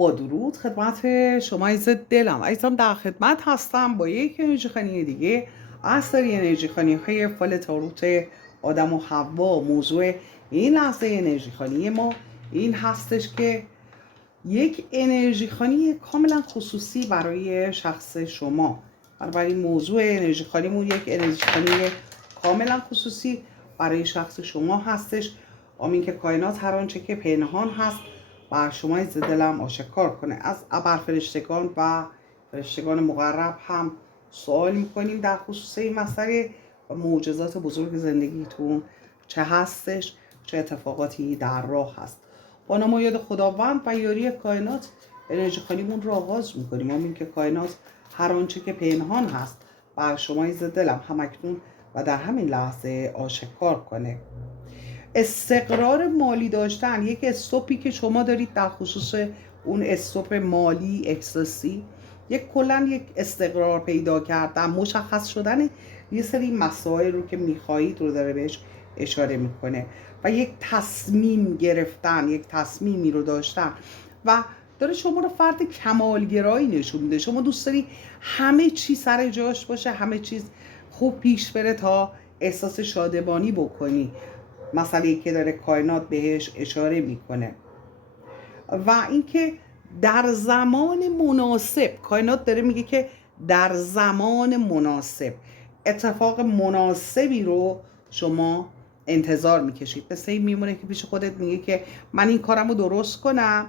با درود خدمت شما عزیز دلم. عزیزم در خدمت هستم با یک انرژی خوانی دیگه از سری انرژی خوانی های فال تاروت آدم و حوا. موضوع این لحظه انرژی خوانی ما این هستش که یک انرژی خوانی کاملا خصوصی برای شخص شما. بنابراین موضوع انرژی خوانیمون یک انرژی خوانی کاملا خصوصی برای شخص شما هستش. آمین که کائنات هر آنچه که پنهان هست بر شما از دلم آشکار کنه. از ابرفرشتگان و فرشتگان مقرب هم سوال میکنیم در خصوص این مسئله و معجزات بزرگ زندگیتون چه هستش، چه اتفاقاتی در راه هست. با نام و یاد خداوند و یاری کائنات انرژی خوانیمون رو آغاز میکنیم. آمین که کائنات هر آنچه که پنهان هست بر شما از دلم همکنون و در همین لحظه آشکار کنه. استقرار مالی داشتن، یک استوپی که شما دارید در خصوص اون استوپ مالی احساسی، کلا یک استقرار پیدا کردن، مشخص شدن یه سری مسائل رو که میخواهید رو داره بهش اشاره میکنه و یک تصمیم گرفتن، یک تصمیمی رو داشتن و داره شما رو فرد کمالگرایی نشون میده. شما دوست داری همه چی سر جاش باشه، همه چیز خوب پیش بره تا احساس شادمانی بکنی. مسئله که داره کائنات بهش اشاره میکنه و اینکه در زمان مناسب، کائنات داره میگه که در زمان مناسب اتفاق مناسبی رو شما انتظار میکشید. مثل این میمونه که پیش خودت میگه که من این کارم رو درست کنم،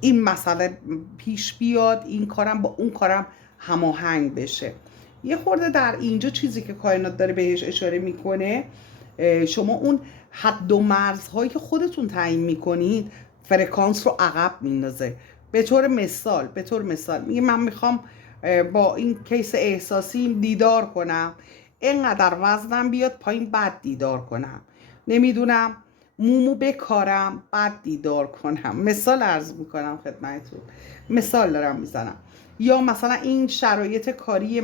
این مسئله پیش بیاد، این کارم با اون کارم هماهنگ بشه. یه خورده در اینجا چیزی که کائنات داره بهش اشاره میکنه، شما اون حد و مرزهایی که خودتون تعیین میکنید فرکانس رو عقب میندازه. به طور مثال میگه من میخوام با این کیس احساسی دیدار کنم، اینقدر وزنم بیاد پایین بعد دیدار کنم، نمیدونم مومو بکارم بعد دیدار کنم. مثال عرض میکنم خدمتتون، مثال دارم میزنم. یا مثلا این شرایط کاری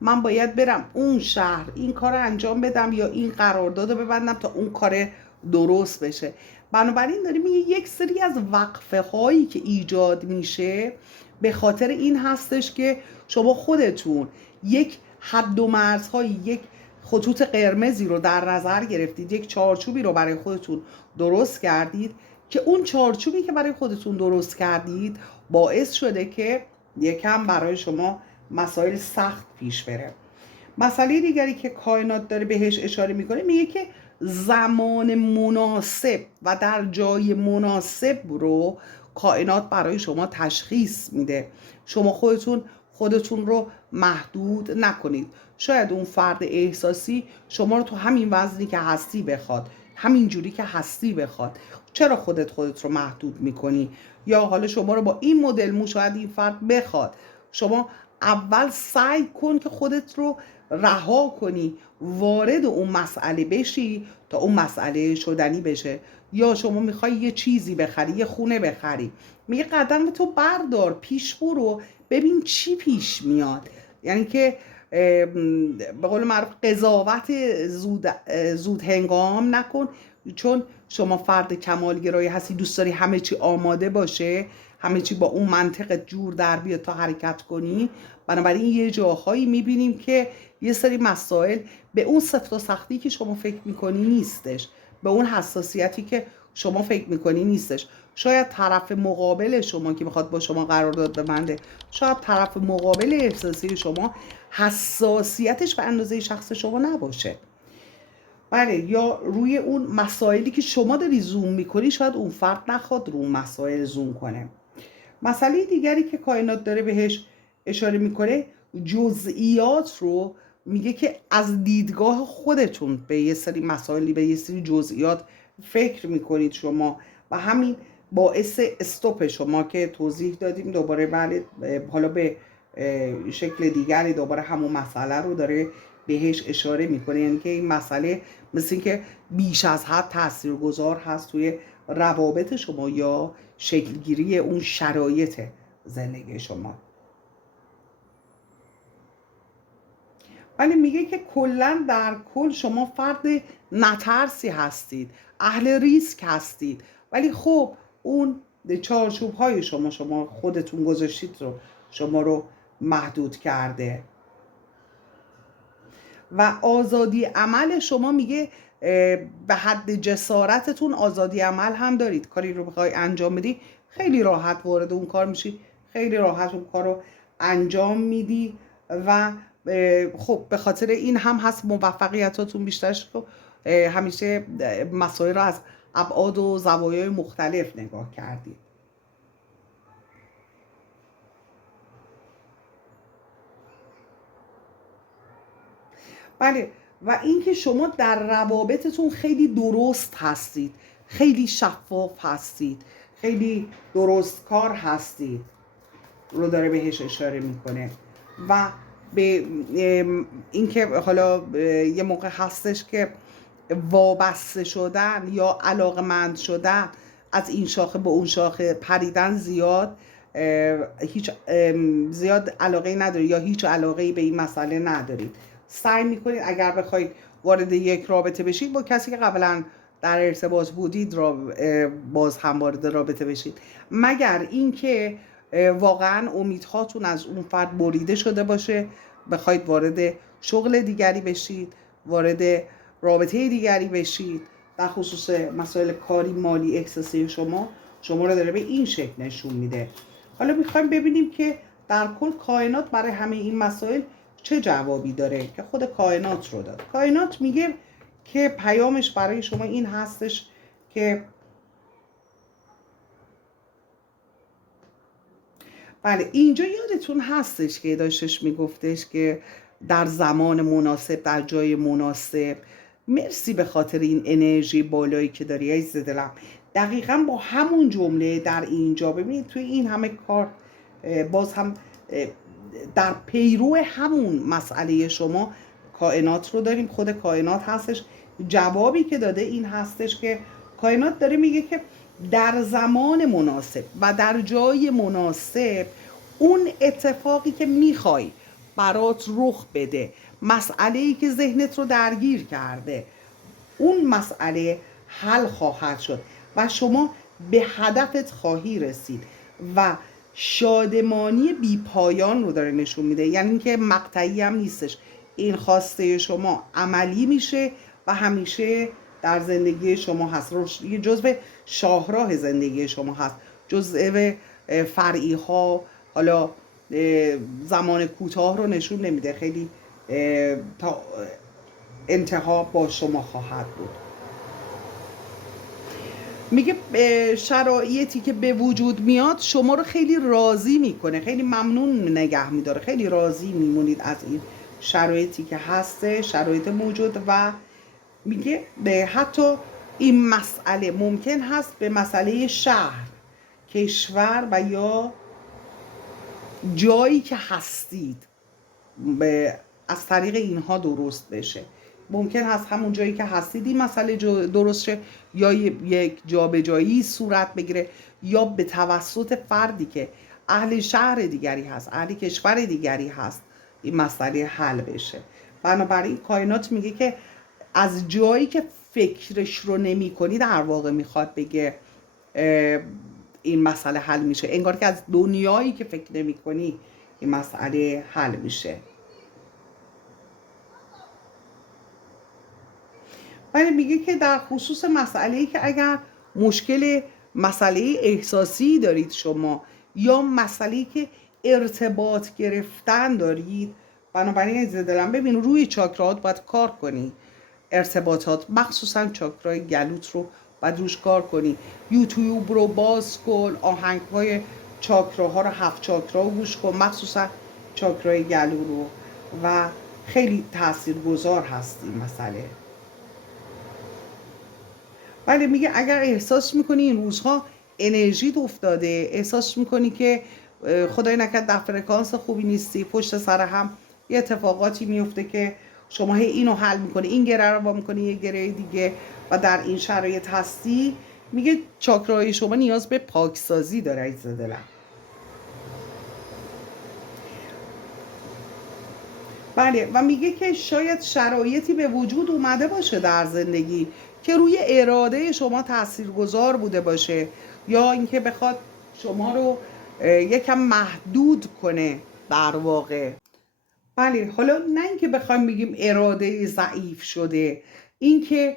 من باید برم اون شهر این کار رو انجام بدم یا این قرارداد رو ببندم تا اون کار درست بشه. بنابراین داریم یک سری از وقفه هایی که ایجاد میشه به خاطر این هستش که شما خودتون یک حد و مرزهایی، یک خطوط قرمزی رو در نظر گرفتید، یک چارچوبی رو برای خودتون درست کردید که اون چارچوبی که برای خودتون درست کردید باعث شده که یکم برای شما مسائل سخت پیش بره. مسئله دیگری که کائنات داره بهش اشاره میکنه میگه که زمان مناسب و در جای مناسب رو کائنات برای شما تشخیص میده. شما خودتون رو محدود نکنید. شاید اون فرد احساسی شما رو تو همین وزنی که هستی بخواد، همین جوری که هستی بخواد. چرا خودت رو محدود میکنی؟ یا حالا شما رو با این مدل مو شاید این فرد بخواد. شما اول سعی کن که خودت رو رها کنی، وارد اون مسئله بشی تا اون مسئله شدنی بشه. یا شما میخوای یه چیزی بخری، یه خونه بخری، میگه قدم تو بردار، پیش برو ببین چی پیش میاد. یعنی که به قول معروف قضاوت زود هنگام نکن، چون شما فرد کمالگرایی هستی، دوست داری همه چی آماده باشه، همه چی با اون منطق جور در بیاد تا حرکت کنی. بنابراین یه جاهایی میبینیم که یه سری مسائل به اون سفت و سختی که شما فکر میکنی نیستش، به اون حساسیتی که شما فکر میکنی نیستش. شاید طرف مقابل شما که میخواد با شما قرارداد ببنده، شاید طرف مقابل احساسی شما حساسیتش به اندازه شخص شما نباشه. بله، یا روی اون مسائلی که شما داری زوم میکنی شاید اون فرد نخواد رو اون مسائل زوم کنه. مسئله دیگری که کائنات داره بهش اشاره میکنه جزئیات رو میگه که از دیدگاه خودتون به یه سری مسائلی، به یه سری جزئیات فکر میکنید شما و همین باعث استوپ شما که توضیح دادیم دوباره. بله، حالا به شکل دیگری دوباره همون مسئله رو داره بهش اشاره میکنه. یعنی که این مسئله مثل این که بیش از حد تاثیرگذار هست توی روابط شما یا شکلگیری اون شرایط زندگی شما. ولی میگه که کلا در کل شما فرد نترسی هستید، اهل ریسک هستید، ولی خب اون چارچوب های شما خودتون گذاشتید رو شما رو محدود کرده. و آزادی عمل شما میگه به حد جسارتتون آزادی عمل هم دارید. کاری رو بخوای انجام بدی خیلی راحت وارد اون کار میشی، خیلی راحت اون کار رو انجام میدی و خب به خاطر این هم هست موفقیتاتون بیشتر شد. همیشه مسائل رو از ابعاد و زوایای مختلف نگاه کردید. بله، و اینکه شما در روابطتون خیلی درست هستید، خیلی شفاف هستید، خیلی درست کار هستید رو داره بهش اشاره میکنه. و به اینکه حالا یه موقع هستش که وابسته شدن یا علاقمند شدن، از این شاخه به اون شاخه پریدن زیاد، هیچ زیاد علاقه ندارید یا هیچ علاقه به این مسئله ندارید. سعی میکنید اگر بخواید وارد یک رابطه بشید با کسی که قبلا در ارتباط بودید باز هم وارد رابطه بشید، مگر اینکه واقعا امیدهاتون از اون فرد بریده شده باشه، بخواید وارد شغل دیگری بشید، وارد رابطه دیگری بشید، در خصوص مسائل کاری، مالی، احساسی شما رو داره به این شکل نشون میده. حالا میخوایم ببینیم که در کل کائنات برای همه این مسائل چه جوابی داره که خود کائنات رو داد. کائنات میگه که پیامش برای شما این هستش که بله، اینجا یادتون هستش که داشتش میگفتش که در زمان مناسب، در جای مناسب. مرسی به خاطر این انرژی بالایی که داری عزیز دلم. دقیقا با همون جمله در اینجا ببینید توی این همه کار باز هم در پیرو همون مسئله شما کائنات رو داریم. خود کائنات هستش. جوابی که داده این هستش که کائنات داره میگه که در زمان مناسب و در جای مناسب اون اتفاقی که میخوای برات رخ بده، مسئله‌ای که ذهنت رو درگیر کرده، اون مسئله حل خواهد شد و شما به هدفت خواهی رسید و شادمانی بی پایان رو داره نشون میده. یعنی اینکه مقطعی هم نیستش، این خواسته شما عملی میشه و همیشه در زندگی شما هست، یه جزء شاهراه زندگی شما هست، جزء فرعی ها. حالا زمان کوتاه رو نشون نمیده، خیلی تا انتها با شما خواهد بود. میگه شرایطی که به وجود میاد شما رو خیلی راضی میکنه، خیلی ممنون نگه میداره، خیلی راضی میمونید از این شرایطی که هسته، شرایط موجود. و میگه حتی این مسئله ممکن هست به مسئله شهر، کشور و یا جایی که هستید از طریق اینها درست بشه. ممکن هست همون جایی که هستید این مسئله درست شه، یا یک جابجایی صورت بگیره، یا به توسط فردی که اهل شهر دیگری هست، اهل کشور دیگری هست، این مسئله حل بشه. بنابراین کائنات میگه که از جایی که فکرش رو نمی کنی، در واقع میخواد بگه این مسئله حل میشه. انگار که از دنیایی که فکر نمی کنی این مسئله حل میشه. ولی میگه که در خصوص مسئله‌ای که اگر مسئله احساسی دارید شما، یا مسئله‌ای که ارتباط گرفتن دارید، بنابراین از دلم ببین روی چاکراهات باید کار کنی. ارتباطات مخصوصا چاکرای گلوت رو باید روش کار کنی. یوتیوب رو باز کن، آهنگ‌های چاکراها رو، 7 چاکرا رو گوش کن، مخصوصا چاکرای گلو رو، و خیلی تاثیرگذار هست این مسئله. ولی میگه اگر احساس میکنی این روزها انرژیت افتاده، احساس میکنی که خدای نکرد در فرکانس خوبی نیستی، پشت سر هم یه اتفاقاتی میفته که شما اینو حل میکنی، این گره رو با میکنی یه گره دیگه، و در این شرایط هستی، میگه چاکرای شما نیاز به پاکسازی داره عزیز دلم. بله، و میگه که شاید شرایطی به وجود اومده باشه در زندگی که روی اراده شما تاثیرگذار بوده باشه، یا اینکه بخواد شما رو یکم محدود کنه در واقع. بله، حالا نه اینکه بخوایم بگیم اراده ضعیف شده، اینکه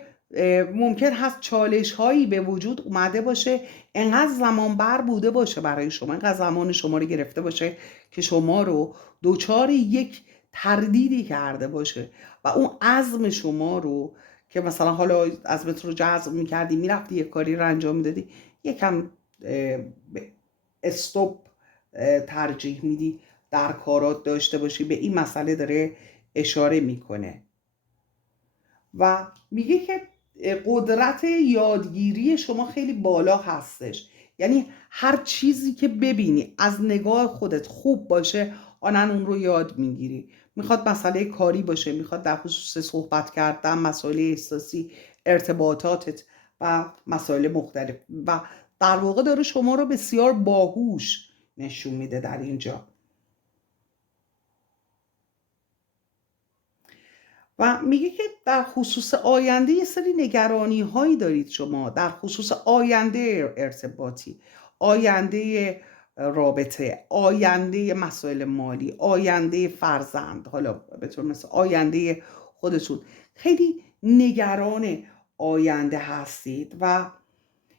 ممکن هست چالش هایی به وجود اومده باشه، انقدر زمان بر بوده باشه برای شما، انقدر زمان شما رو گرفته باشه که شما رو دوچار یک تردیدی کرده باشه و اون عزم شما رو که مثلا حالا عزمت رو جزم میکردی، میرفتی یک کاری رو انجام میدادی، یکم استوب ترجیح میدی در کارات داشته باشی. به این مسئله داره اشاره میکنه و میگه که قدرت یادگیری شما خیلی بالا هستش. یعنی هر چیزی که ببینی از نگاه خودت خوب باشه، آنن اون رو یاد میگیری. میخواد مسئله کاری باشه، میخواد در خصوص صحبت کردن، مسائل احساسی، ارتباطاتت و مسائل مختلف، و در واقع داره شما رو بسیار باهوش نشون میده در اینجا. و میگه که در خصوص آینده یه سری نگرانی هایی دارید شما، در خصوص آینده ارتباطی، آینده رابطه، آینده مسائل مالی، آینده فرزند، حالا به طور مثل آینده خودتون. خیلی نگران آینده هستید و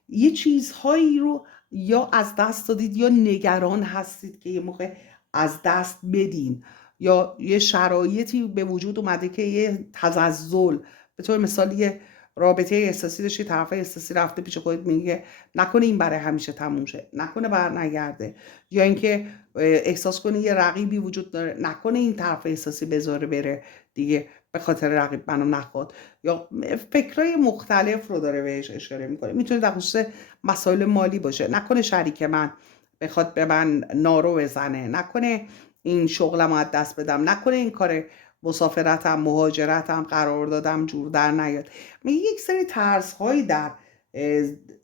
یه چیزهایی رو یا از دست دادید یا نگران هستید که یه موقع از دست بدین، یا یه شرایطی به وجود اومده که یه تزلزل، به طور مثال یه رابطه احساسی داشتی، طرف احساسی رفته پیش خودت میگه نکنه این برای همیشه تموم شه، نکنه بر نگرده، یا اینکه احساس کنی یه رقیبی وجود داره، نکنه این طرف احساسی بذاره بره دیگه به خاطر رقیب منو نخواد، یا فکرای مختلف رو داره بهش اشاره میکنه. میتونه در خصوص مسائل مالی باشه، نکنه شریک من بخواد به من نارو بزنه، نکنه این شغلم از دست بدم، نکنه این کار مسافرتم، مهاجرتم، قرار دادم جور در نیاد. میگه یک سری ترس هایی در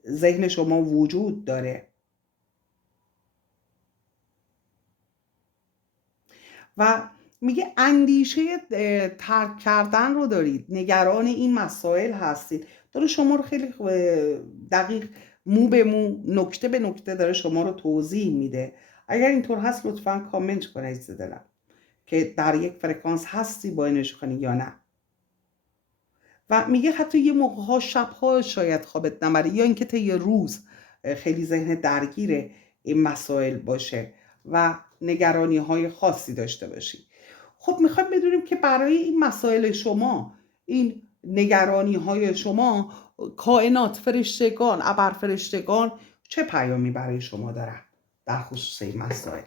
ذهن شما وجود داره و میگه اندیشه ترک کردن رو دارید، نگران این مسائل هستید. داره شما رو خیلی دقیق مو به مو، نکته به نکته داره شما رو توضیح میده. اگر اینطور هست لطفاً کامنت کنید عزیز دلم که در یک فرکانس هستی با انرژی خانی یا نه. و میگه حتی یه موقع ها شبها شاید خوابت نبره، یا اینکه طی روز خیلی ذهن درگیر این مسائل باشه و نگرانی های خاصی داشته باشی. خب میخوایم بدونیم که برای این مسائل شما، این نگرانی های شما، کائنات، فرشتگان، ابرفرشتگان چه پیامی برای شما دارن در خصوص این مسائل.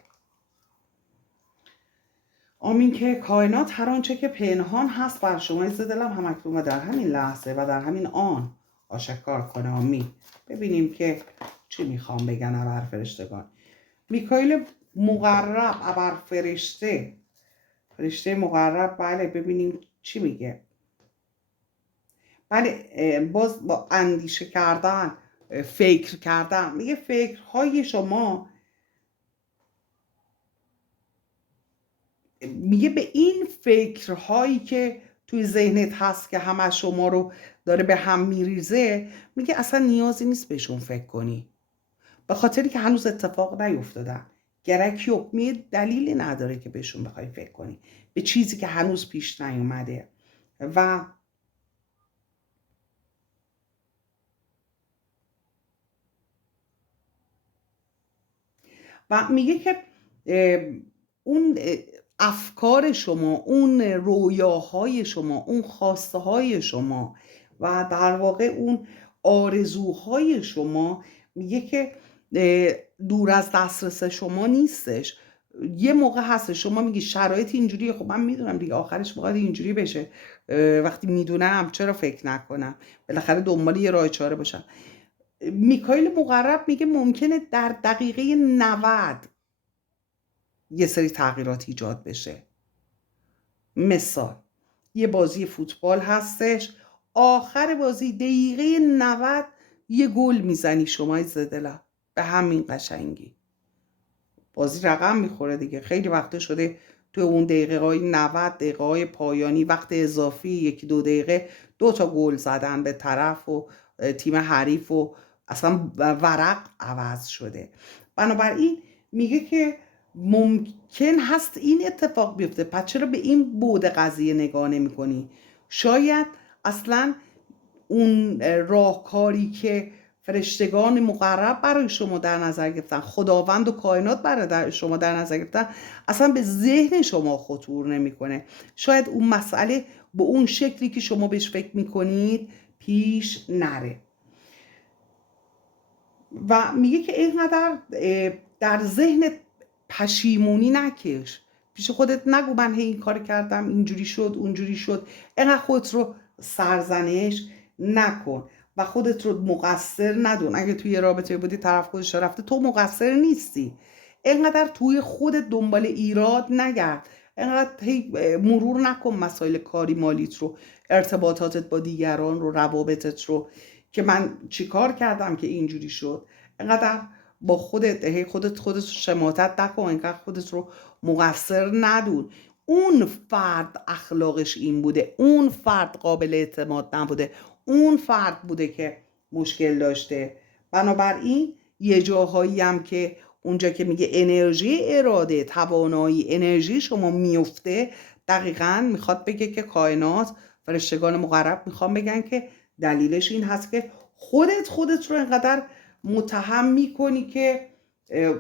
آمین که کائنات هر آنچه که پنهان هست بر شما عزیز دلم همکنون و در همین لحظه و در همین آن آشکار کنه. آمین. ببینیم که چی میخوام بگن ابرفرشتگان. میکائیل مقرب، ابرفرشته، فرشته مقرب، بله ببینیم چی میگه. بله، باز با اندیشه کردن، فکر کردن، میگه فکرهای شما، میگه به این فکرهایی که توی ذهنت هست که همه شما رو داره به هم میریزه، میگه اصلا نیازی نیست بهشون فکر کنی، به خاطری که هنوز اتفاق نیفتادن. گرک حکمی دلیلی نداره که بهشون بخوای فکر کنی، به چیزی که هنوز پیش نیومده. و میگه که اون افکار شما، اون رویاهای شما، اون خواسته های شما و در واقع اون آرزوهای شما، میگه که دور از دسترس شما نیستش. یه موقع هست شما میگی شرایط اینجوریه، خب من میدونم دیگه آخرش باید اینجوری بشه، وقتی میدونم چرا فکر نکنم، بالاخره دنبال یه راه چاره باشم. میکائیل مقرب میگه ممکنه در دقیقه 90 یه سری تغییرات ایجاد بشه. مثال یه بازی فوتبال هستش، آخر بازی دقیقه 90 یه گل میزنی شما عزیز دلم، به همین قشنگی بازی رقم میخوره دیگه. خیلی وقت شده تو اون دقیقه های 90، دقیقه های پایانی، وقت اضافی 1-2 دقیقه 2 تا گل زدن به طرف و تیم حریف و اصلا ورق عوض شده. بنابراین میگه که ممکن هست این اتفاق بیفته. پس چرا به این بعد قضیه نگاه نمی‌کنی؟ شاید اصلا اون راهکاری که فرشتگان مقرب برای شما در نظر گرفتن، خداوند و کائنات برای شما در نظر گرفتن، اصلا به ذهن شما خطور نمیکنه. شاید اون مسئله به اون شکلی که شما بهش فکر میکنید پیش نره. و میگه که اینقدر در ذهن پشیمونی نکش، پیش خودت نگو من این کار کردم اینجوری شد اونجوری شد. اینقدر خودت رو سرزنش نکن و خودت رو مقصر ندون. اگه توی رابطه بودی طرف خودش رفته، تو مقصر نیستی. اینقدر توی خودت دنبال ایراد نگرد، اینقدر مرور نکن مسائل کاری مالیت رو، ارتباطاتت با دیگران رو، روابطت رو، که من چی کار کردم که اینجوری شد. اینقدر با خودت شماتت نکن، اینقدر خودت رو مقصر ندون. اون فرد اخلاقش این بوده، اون فرد قابل اعتماد نبوده، اون فرد بوده که مشکل داشته. بنابراین یه جاهایی هم که اونجا که میگه انرژی اراده، توانایی انرژی شما میفته، دقیقاً میخواد بگه که کائنات، فرشتگان مقرب میخوان بگن که دلیلش این هست که خودت رو اینقدر متهم میکنی که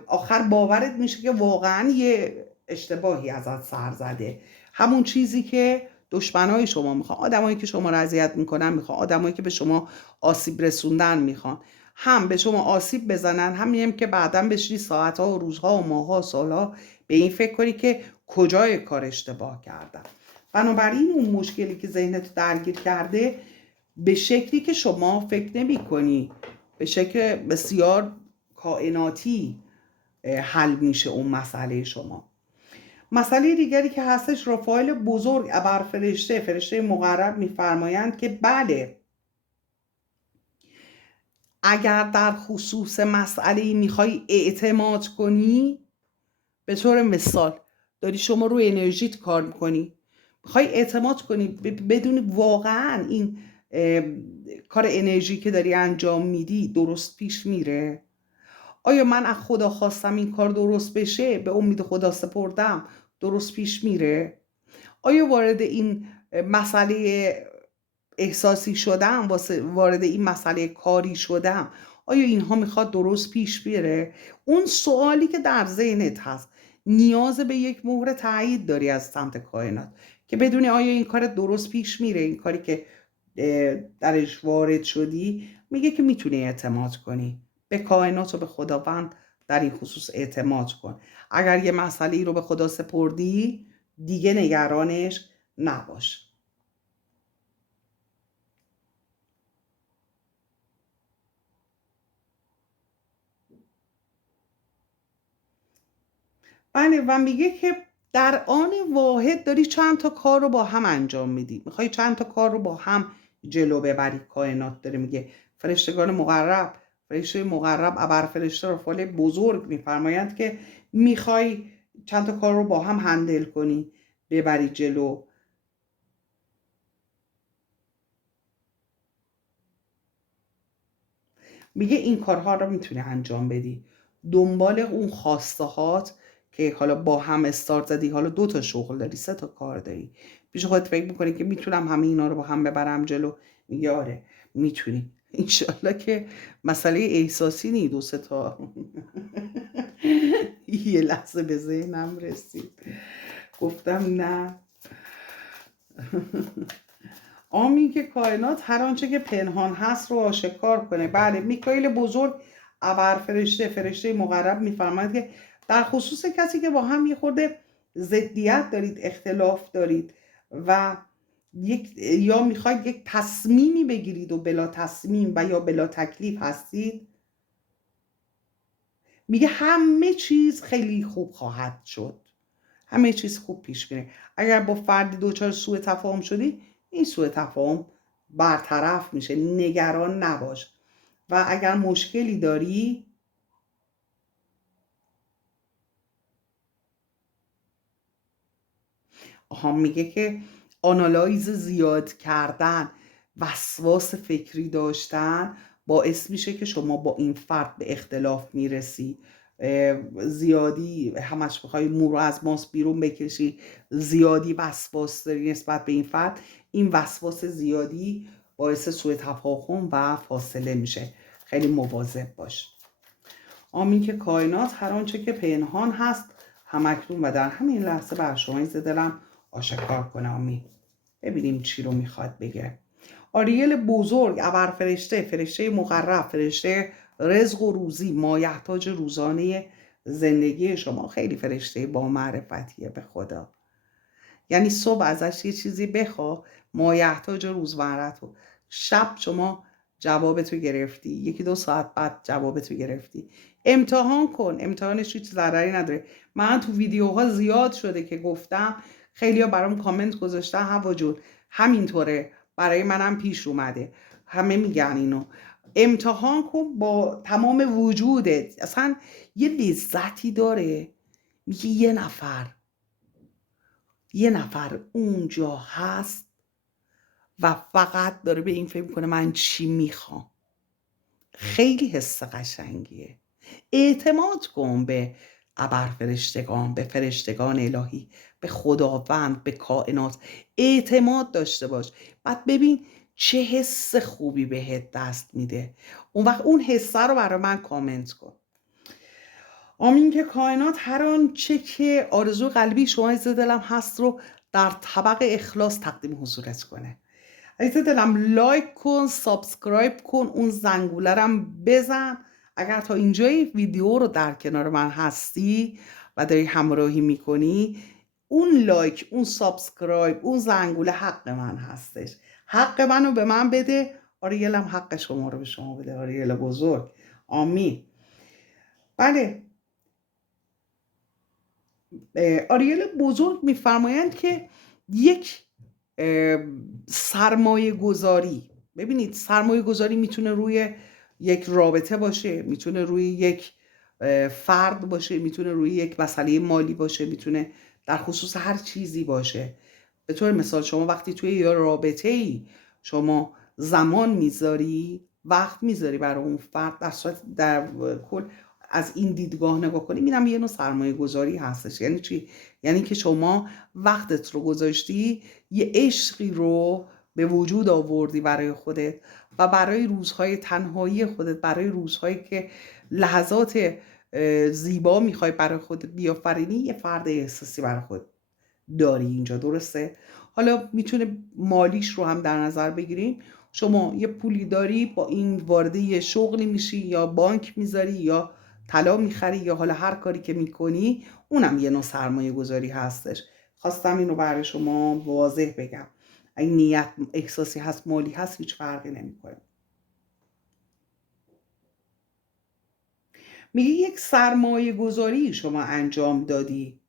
آخر باورت میشه که واقعا یه اشتباهی ازت سر زده. همون چیزی که دشمنای شما میخوان، آدمایی که شما رو اذیت میکنن میخوان، آدمایی که به شما آسیب رسوندن میخوان، هم به شما آسیب بزنن، هم که بعداً بشی ساعتها و روزها و ماهها و سالها به این فکر کنی که کجای کار اشتباه کردم. بنابراین اون مشکلی که ذهنت درگیر کرده به شکلی که شما فکر نمی کنی، به شکل بسیار کائناتی حل میشه اون مسئله شما. مسئله دیگری که هستش، رافائل بزرگ ابر فرشته مقرب میفرمایند که بله، اگر در خصوص مسئله میخوای اعتماد کنی، به طور مثال داری شما رو انرژیت کار میکنی، میخوای اعتماد کنی بدون واقعا این کار انرژی که داری انجام میدی درست پیش میره. آیا من از خدا خواستم این کار درست بشه، به امید خدا سپردم، درست پیش میره؟ آیا وارد این مسئله احساسی شدم، وارد این مسئله کاری شدم، آیا اینها میخواد درست پیش بیره؟ اون سوالی که در ذهنت هست نیاز به یک مهر تایید داری از سمت کائنات که بدونی آیا این کار درست پیش میره. این کاری که درش وارد شدی میگه که میتونی اعتماد کنی به کائنات و به خداوند. در این خصوص اعتماد کن. اگر یه مسئله رو به خدا سپردی، دیگه نگرانش نباش. بله، و میگه که در آن واحد داری چند تا کار رو با هم انجام میدی، میخوای چند تا کار رو با هم جلو ببری. کائنات داره میگه فرشتگان مقرب، فرشته مقرب ابر فرشته رافائل بزرگ میفرمایند که میخوای چند تا کار رو با هم هندل کنی، ببری جلو. میگه این کارها رو میتونی انجام بدی، دنبال اون خواسته هات که حالا با هم استارت زدی، حالا 2 تا شغل داری، 3 تا کار داری، پیش خودت فکر میکنی که میتونم همه اینا رو با هم ببرم جلو. میگه آره میتونی. انشالله که مسئله احساسی نی 2 3 تا. یه لحظه به ذهنم رسید، گفتم نه. آمین که کائنات هر آنچه که پنهان هست رو آشکار کنه. بله، میکائیل بزرگ ابر فرشته مقرب میفرماید که در خصوص کسی که با هم یه خورده ضدیت دارید، اختلاف دارید و یا میخواید یک تصمیمی بگیرید و بلا تصمیم و یا بلا تکلیف هستید، میگه همه چیز خیلی خوب خواهد شد، همه چیز خوب پیش میره. اگر با فردی دوچار سوء تفاهم شدی، این سوء تفاهم برطرف میشه، نگران نباش. و اگر مشکلی داری، میگه که آنالایز زیاد کردن، وسواس فکری داشتن باعث میشه که شما با این فرد به اختلاف میرسی، زیادی همش بخوای مو رو از ماست بیرون بکشی، زیادی وسواس داری نسبت به این فرد، این وسواس زیادی باعث سوء تفاهم و فاصله میشه. خیلی مواظب باش. آمین که کائنات هر آنچه که پنهان هست همکنون و در همین لحظه بر شما عزیز دلم آشکار کنه. آمین. ببینیم چی رو میخواد بگه. آریل بزرگ، ابرفرشته، فرشته مقرب، فرشته رزق و روزی، مایحتاج روزانه زندگی شما. خیلی فرشته با معرفتیه به خدا. یعنی صبح ازش یه چیزی بخوا، مایحتاج روزمره تو، شب شما جوابتو گرفتی، 1-2 ساعت بعد جوابتو گرفتی. امتحان کن، امتحانش هیچ ضرری نداره. من تو ویدیوها زیاد شده که گفتم، خیلیا برام کامنت گذاشتن هوا جون همینطوره، برای منم پیش اومده، همه میگن اینو. امتحان کن با تمام وجودت، اصلا یه لذتی داره. میگه یه نفر اونجا هست و فقط داره به این فکر میکنه من چی میخوام. خیلی حس قشنگیه. اعتماد کن به ابرفرشتگان، به فرشتگان الهی، به خداوند، به کائنات اعتماد داشته باش. بعد ببین چه حس خوبی بهت دست میده. اون وقت اون حسه رو برای من کامنت کن. آمین که کائنات هر آنچه که آرزو قلبی شما عزیز دلم هست رو در طبق اخلاص تقدیم حضورت کنه. عزیز دلم لایک کن، سابسکرایب کن، اون زنگوله رم بزن. اگر تا اینجای ویدیو رو در کنار من هستی و داری همراهی میکنی، اون لایک، اون سابسکرایب، اون زنگوله حق من هستش. حق منو به من بده، آریلم حق شما رو به شما بده. آریل بزرگ. آمین. بله، آریل بزرگ میفرمایند که یک سرمایه گذاری، ببینید سرمایه گذاری میتونه روی یک رابطه باشه، میتونه روی یک فرد باشه، میتونه روی یک مسئله مالی باشه، میتونه در خصوص هر چیزی باشه. به طور مثال شما وقتی توی یه رابطه ای شما زمان میذاری، وقت میذاری برای اون فرد، در کل از این دیدگاه نگاه کنیم، اینم یه نوع سرمایه گذاری هستش. یعنی چی؟ یعنی که شما وقتت رو گذاشتی، یه عشقی رو به وجود آوردی برای خودت و برای روزهای تنهایی خودت، برای روزهایی که لحظات زیبا میخوای برای خودت بیافرینی، یه فرد احساسی برای خودت داری اینجا. درسته؟ حالا میتونه مالیش رو هم در نظر بگیریم. شما یه پولی داری، با این وارد یه شغلی میشی، یا بانک میذاری، یا طلا میخری، یا حالا هر کاری که میکنی، اونم یه نوع سرمایه گذاری هستش. خواستم اینو برای شما واضح بگم. این نیت احساسی هست، مالی هست، هیچ فرقی نمیکنه. میگه یک سرمایه گذاری شما انجام دادی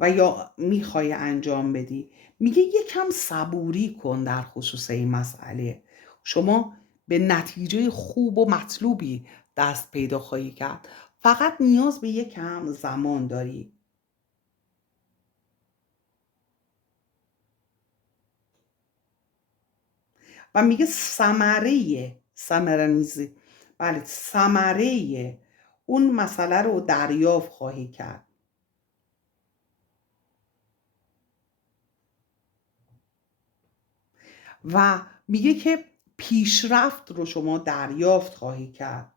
و یا میخوای انجام بدی. میگه یکم صبوری کن در خصوص این مسئله، شما به نتیجه خوب و مطلوبی دست پیدا خواهی کرد. فقط نیاز به یکم زمان داری. و میگه ثمره بله، ثمره اون مسئله رو دریافت خواهی کرد. و میگه که پیشرفت رو شما دریافت خواهی کرد.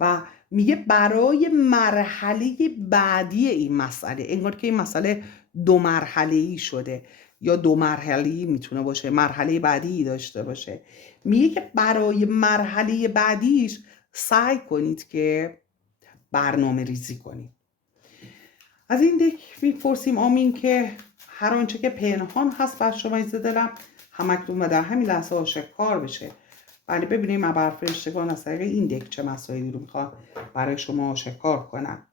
و میگه برای مرحله بعدی این مسئله، انگار که این مسئله 2 مرحله‌ای شده، یا 2 مرحله‌ای میتونه باشه، مرحله بعدی داشته باشه. میگه که برای مرحله بعدیش سعی کنید که برنامه ریزی کنید. از این دک میپرسیم آمین که هر آنچه که پنهان هست بر شما عزیز دلم همکنون و در همین لحظه آشکار بشه. بله، ببینیم ابرفرشتگان از طریق این دک چه مسائلی رو میخواد برای شما آشکار کنن.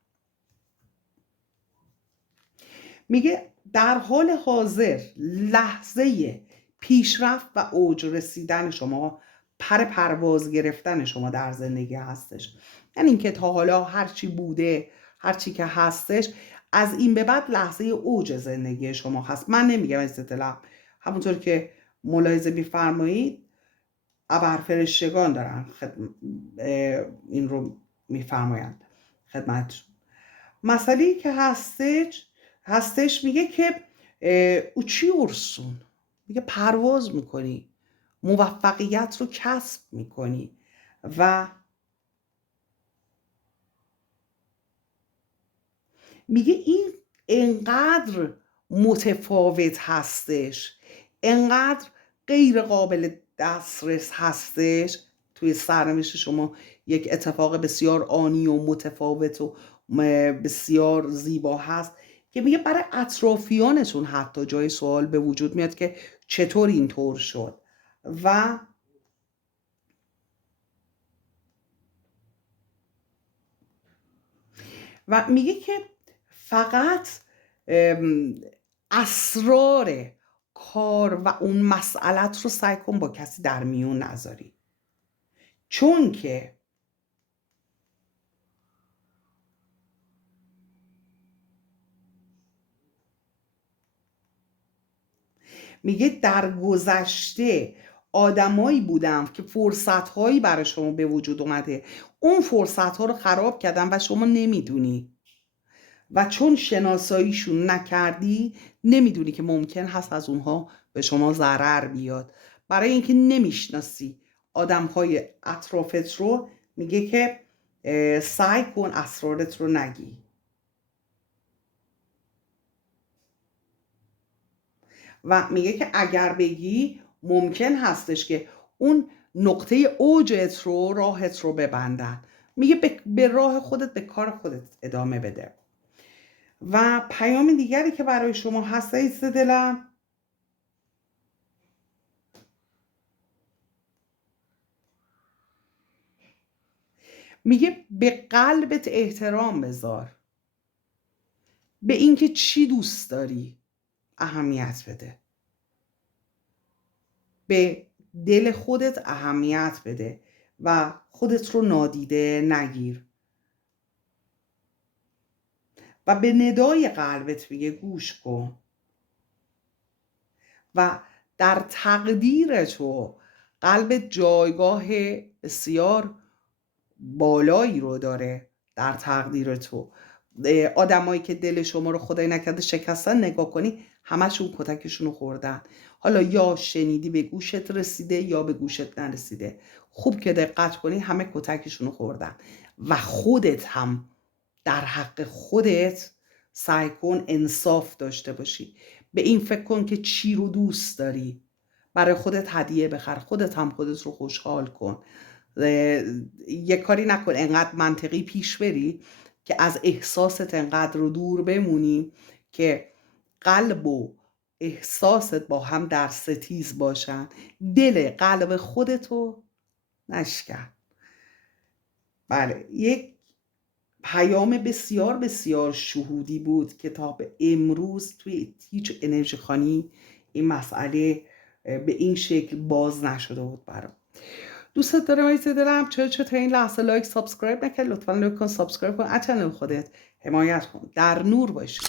میگه در حال حاضر لحظه پیشرفت و اوج رسیدن شما، پرواز گرفتن شما در زندگی هستش. یعنی اینکه تا حالا هرچی بوده، هرچی که هستش، از این به بعد لحظه اوج زندگی شما هست. من نمیگم از دلم، همونطور که ملاحظه میفرمایید ابرفرشتگان دارن این رو میفرمایند خدمت. مسئله‌ای که هستش میگه که uçuyorsun، میگه پرواز میکنی، موفقیت رو کسب میکنی و میگه این انقدر متفاوت هستش، انقدر غیر قابل دسترس هستش توی سرنوشت شما، یک اتفاق بسیار آنی و متفاوت و بسیار زیبا هست که میگه برای اطرافیانتون حتی جای سوال به وجود میاد که چطور اینطور شد. و میگه که فقط اسرار کار و اون مسئلت رو سعی کن با کسی در میون نذاری، چون که میگه در گذشته آدمایی بودن که فرصتهایی برای شما به وجود اومده، اون فرصتها رو خراب کردن و شما نمیدونی، و چون شناساییشون نکردی نمیدونی که ممکن هست از اونها به شما ضرر بیاد. برای اینکه نمیشناسی آدمهای اطرافت رو، میگه که سعی کن اسرارت رو نگی. و میگه که اگر بگی ممکن هستش که اون نقطه اوجت رو، راهت رو ببندن. میگه به راه خودت، به کار خودت ادامه بده. و پیام دیگری که برای شما هست عزیز دلم، میگه به قلبت احترام بذار، به اینکه چی دوست داری اهمیت بده، به دل خودت اهمیت بده و خودت رو نادیده نگیر و به ندای قلبت میگه گوش کن. و در تقدیر تو، قلبت جایگاه بسیار بالایی رو داره در تقدیر تو. آدمایی که دل شما رو خدای نکرده شکستن، نگاه کنی همشون کتکشون رو خوردن. حالا یا شنیدی به گوشت رسیده یا به گوشت نرسیده، خوب که دقت کنی همه کتکشون رو خوردن. و خودت هم در حق خودت سعی کن انصاف داشته باشی، به این فکر کن که چی رو دوست داری، برای خودت هدیه بخر، خودت هم خودت رو خوشحال کن. یه کاری نکن انقدر منطقی پیش بری که از احساست انقدر رو دور بمونی که قلب و احساست با هم در ستیز باشن. دل قلب خودتو نشکن. بله، یک پیام بسیار بسیار شهودی بود که تا به امروز توی هیچ انرژی خانی این مسئله به این شکل باز نشده بود برام. دوستت دارم عزیز دلم. چرا تا این لحظه لایک سابسکرایب نکرد؟ لطفا لایک کن، سابسکرایب کن، از چنل خودت حمایت کن. در نور باشی.